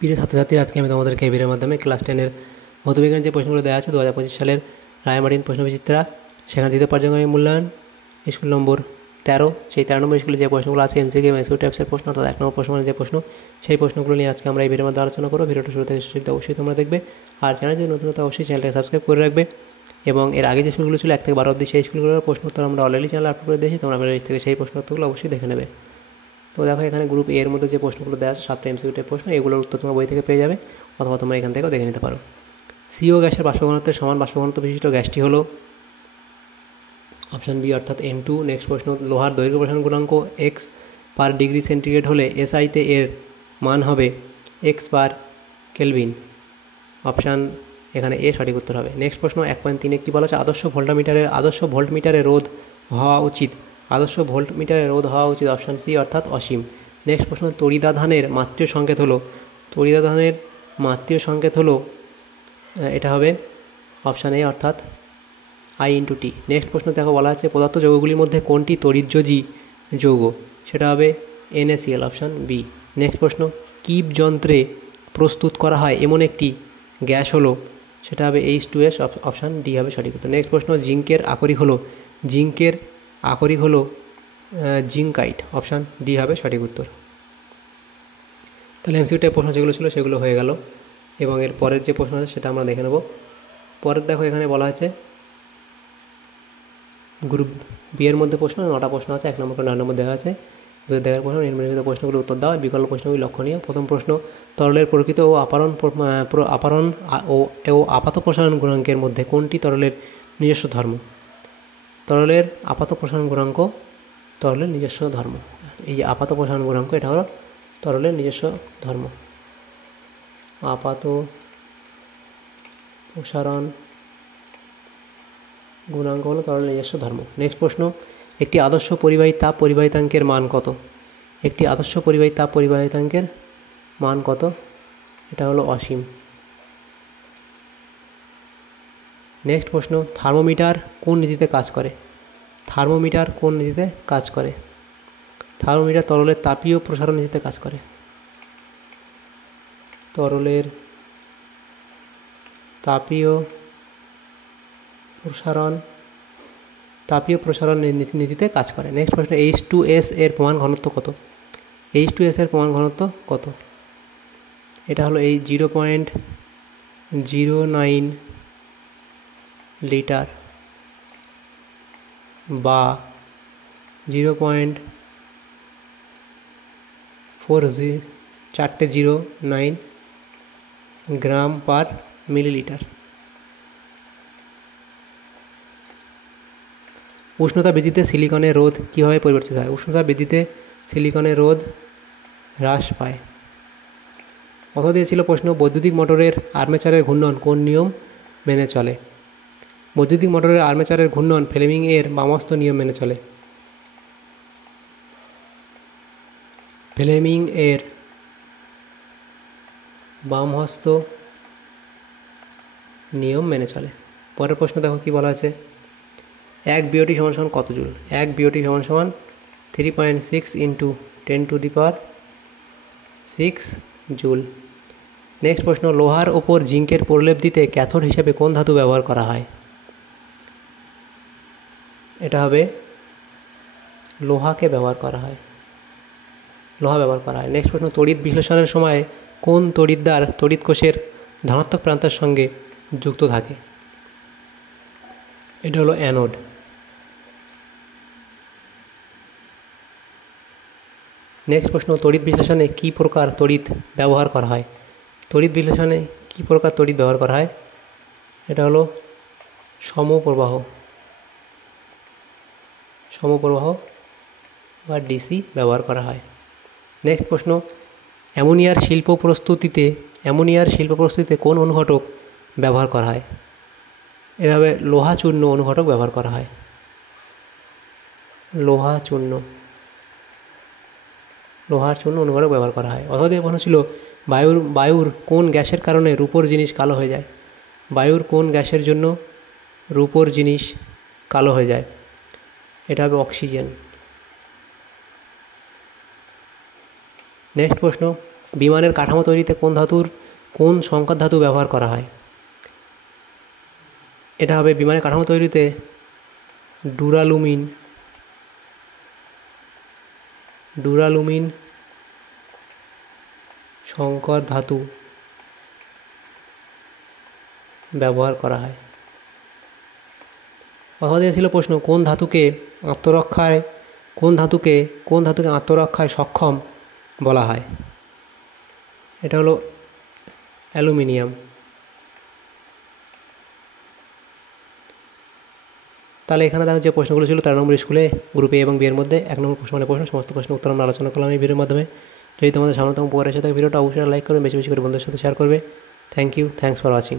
প্রিয় ছাত্রছাত্রীরা, আজকে আমি তোমাদেরকে এই ভিডিওর মাধ্যমে ক্লাস 10-এর ভৌতবিজ্ঞান যে প্রশ্নগুলো দেওয়া আছে 2025 সালের রায়মার্টিন প্রশ্নবিচিত্রা, সেখানে দ্বিতীয় পর্যায়ক্রমিক মূল্যায়ন স্কুল নম্বর 13, সেই 13 নম্বর স্কুলে যে প্রশ্নগুলো আছে এমসিকিউ এমসিকিউ টাইপসের প্রশ্ন, অর্থাৎ 1 নম্বর প্রশ্নের যে প্রশ্ন, সেই প্রশ্নগুলো নিয়ে আজকে আমরা এই ভিডিওর মধ্যে আলোচনা করব। ভিডিওটা শুরু থেকে শেষ পর্যন্ত অবশ্যই তোমরা দেখবে, আর চ্যানেল যদি নতুন হতো অবশ্যই চ্যানেলটাকে সাবস্ক্রাইব করে রাখবে। এবং এর আগে যে স্কুলগুলো ছিল 1 থেকে 12 অবধি, সেই স্কুলগুলোর প্রশ্ন উত্তর আমরা অলরেডি চ্যানেলে আপলোড করে দিয়েছি, তোমরা প্লেলিস্ট থেকে সেই প্রশ্ন উত্তরগুলো অবশ্যই দেখে নেবে। তো দেখো, এখানে গ্রুপ এর মধ্যে যে প্রশ্নগুলো দেওয়া আছে 7টা এমসিকিউ টাইপ প্রশ্ন, এগুলোর উত্তর তোমরা বই থেকে পেয়ে যাবে, অথবা তোমরা এখান থেকেও দেখে নিতে পারো। সিও গ্যাসের বাষ্পঘনত্বের সমান বাষ্পঘনত্ব বিশিষ্ট গ্যাসটি হলো অপশান বি, অর্থাৎ N2। নেক্সট প্রশ্ন, লোহার দৈর্ঘ্য প্রসারণ গুণাঙ্ক x পার ডিগ্রি সেন্টিগ্রেড হলে এসআইতে এর মান হবে x পার কেলভিন। অপশান এখানে এ সঠিক উত্তর হবে। নেক্সট প্রশ্ন 1.3 কী বলা আছে? আদর্শ ভোল্টমিটারে রোধ হওয়া উচিত। আদর্শ ভোল্টমিটারে রোধ হওয়া উচিত অপশান সি, অর্থাৎ অসীম। নেক্সট প্রশ্ন, তড়িদাধানের মাত্রীয় সংকেত হলো এটা হবে অপশান এ, অর্থাৎ I/T। নেক্সট প্রশ্ন দেখো, বলা আছে পদার্থ যৌগগুলির মধ্যে কোনটি তড়িৎযোজী যৌগ? সেটা হবে NaCl, অপশান বি। নেক্সট প্রশ্ন, কিপ যন্ত্রে প্রস্তুত করা হয় এমন একটি গ্যাস হলো, সেটা হবে H2S, অপশান ডি হবে সঠিক উত্তর। নেক্সট প্রশ্ন, জিঙ্কের আকরিক হলো জিঙ্কাইট, অপশান ডি হবে সঠিক উত্তর। তাহলে এমসিকিউ টাইপ প্রশ্ন যেগুলো ছিল সেগুলো হয়ে গেল, এবং এর পরের যে প্রশ্ন আছে সেটা আমরা দেখে নেব। পরের দেখো, এখানে বলা আছে গ্রুপ বি এর মধ্যে প্রশ্ন 9টা প্রশ্ন আছে, 1 নম্বর করে 9 নম্বর দেওয়া আছে। দেখার প্রশ্ন, নিম্নলিখিত প্রশ্নগুলো উত্তর দেওয়া, বিকল্প প্রশ্নগুলি লক্ষণীয়। প্রথম প্রশ্ন, তরলের প্রকৃত ও আপাত প্রসারণ গুণাঙ্কের মধ্যে কোনটি তরলের নিজস্ব ধর্ম? তরলের আপাত প্রসারণ গুণাঙ্ক তরলের নিজস্ব ধর্ম। এই যে আপাত প্রসারণ গুণাঙ্ক, এটা হলো তরলের নিজস্ব ধর্ম। আপাত প্রসারণ গুণাঙ্ক হলো তরলের নিজস্ব ধর্ম। নেক্সট প্রশ্ন, একটি আদর্শ পরিবাহী তাপ পরিবাহিতাঙ্কের মান কত? একটি আদর্শ পরিবাহী তাপ পরিবাহিতাঙ্কের মান কত? এটা হলো অসীম। নেক্সট প্রশ্ন, থার্মোমিটার কোন নীতিতে কাজ করে? থার্মোমিটার তরলের তাপীয় প্রসারণ নীতিতে কাজ করে। তরলের তাপীয় প্রসারণ নীতিতে কাজ করে। নেক্সট প্রশ্ন, H2S এর প্রমাণ ঘনত্ব কত? H2S এর প্রমাণ ঘনত্ব কত? এটা হলো এই 0.09 লিটার বা 0.409 গ্রাম পার মিলিলিটার। উষ্ণতা বৃদ্ধিতে সিলিকনের রোধ কীভাবে পরিবর্তিত হয়? উষ্ণতা বৃদ্ধিতে সিলিকনের রোধ হ্রাস পায়। কত দিয়েছিল প্রশ্ন, বৈদ্যুতিক মোটরের আর্মেচারের ঘূর্ণন কোন নিয়ম মেনে চলে? বৈদ্যুতিক মোটরের আর্মেচারের ঘূর্ণন ফ্লেমিং এর বামহস্ত নিয়ম মেনে চলে। ফ্লেমিং এর বামহস্ত নিয়ম মেনে চলে। পরের প্রশ্ন দেখো কি বলা আছে, 1 বিওটি সমান কত জুল? 1 বিওটি সমান 3.6 × 10⁶ জুল। নেক্সট প্রশ্ন, লোহার ওপর জিঙ্কের প্রলেপ দিতে ক্যাথোড হিসেবে কোন ধাতু ব্যবহার করা হয়? এটা হবে লোহা ব্যবহার করা হয়। নেক্সট প্রশ্ন, তড়িৎ বিশ্লেষণের সময় কোন তড়িৎদ্বার তড়িৎ কোষের ধনাত্মক প্রান্তের সঙ্গে যুক্ত থাকে? এটা হলো অ্যানোড। নেক্সট প্রশ্ন, তড়িৎ বিশ্লেষণে কী প্রকার তড়িৎ ব্যবহার করা হয়? এটা হলো সমপ্রবাহ বা ডিসি ব্যবহার করা হয়। নেক্সট প্রশ্ন, অ্যামোনিয়ার শিল্প প্রস্তুতিতে কোন অনুঘটক ব্যবহার করা হয়? এটা হবে লোহা চূর্ণ অনুঘটক ব্যবহার করা হয়। লোহার চূর্ণ অনুঘটক ব্যবহার করা হয়। অথবা প্রশ্ন ছিল, বায়ুর কোন গ্যাসের কারণে রূপোর জিনিস কালো হয়ে যায়? বায়ুর কোন গ্যাসের জন্য রূপোর জিনিস কালো হয়ে যায়? এটা হবে অক্সিজেন। নেক্সট প্রশ্ন, বিমানের কাঠামো তৈরিতে কোন সংকর ধাতু ব্যবহার করা হয়? এটা হবে বিমানের কাঠামো তৈরিতে ডুরালুমিন সংকর ধাতু ব্যবহার করা হয়। অথবা ছিল প্রশ্ন, কোন ধাতুকে আত্মরক্ষায় সক্ষম বলা হয়? এটা হলো অ্যালুমিনিয়াম। তাহলে এখানে দেখো যে প্রশ্নগুলো ছিল 13 নম্বর স্কুলে গ্রুপ এ এবং বি এর মধ্যে 1 নম্বর প্রশ্ন মানে প্রশ্ন, সমস্ত প্রশ্ন উত্তর আমরা আলোচনা করলাম এই ভিডিওর মাধ্যমে। যদি তোমাদের সামনে উপকার এসে থাকে ভিডিওটা অবশ্যই লাইক করবে, বেশি বেশি করে বন্ধুদের সাথে শেয়ার করবে। Thank you, thanks for watching.